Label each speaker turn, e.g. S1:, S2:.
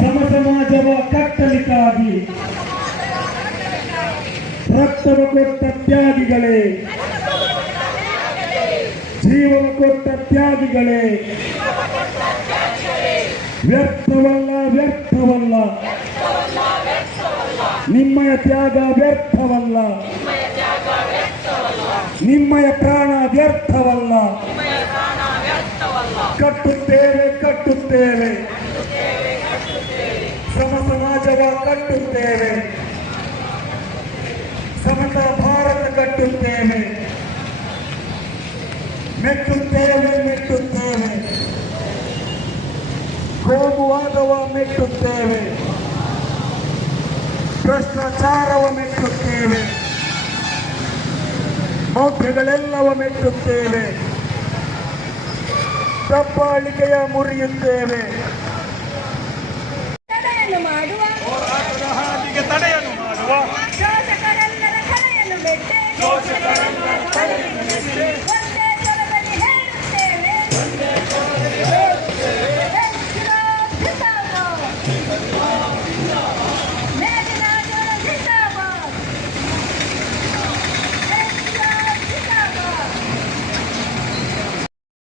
S1: ಸಮ ಸಮಾಜವ ಕಟ್ಟಲಿಕ್ಕಾಗಿ ರಕ್ತವ ಕೊಟ್ಟ ತ್ಯಾಗಿಗಳೇ. ಜೀವವ ಕೊಟ್ಟ ತ್ಯಾಗಿಗಳೇ. ವ್ಯರ್ಥವಲ್ಲ ವ್ಯರ್ಥವಲ್ಲ. ನಿಮ್ಮಯ ತ್ಯಾಗ ವ್ಯರ್ಥವಲ್ಲ. ನಿಮ್ಮಯ ಪ್ರಾಣ ವ್ಯರ್ಥವಲ್ಲ. ಕಟ್ಟುತ್ತೇವೆ ಕಟ್ಟುತ್ತೇವೆ. ಸಮ ಸಮಾಜವ ಕಟ್ಟುತ್ತೇವೆ. ಸಮತ ಭಾರತ ಕಟ್ಟುತ್ತೇವೆ. ಮೆಟ್ಟುತ್ತೇವೆ ಮೆಟ್ಟುತ್ತೇವೆ ಕೋಮುವಾದವ ಮೆಟ್ಟುತ್ತೇವೆ ಭ್ರಷ್ಟಾಚಾರವ ಮೆಟ್ಟುತ್ತೇವೆ ಮೌಢ್ಯಗಳೆಲ್ಲವ ಮೆಟ್ಟುತ್ತೇವೆ ದಬ್ಬಾಳಿಕೆಯ ಮುರಿಯುತ್ತೇವೆ.
S2: Georgia,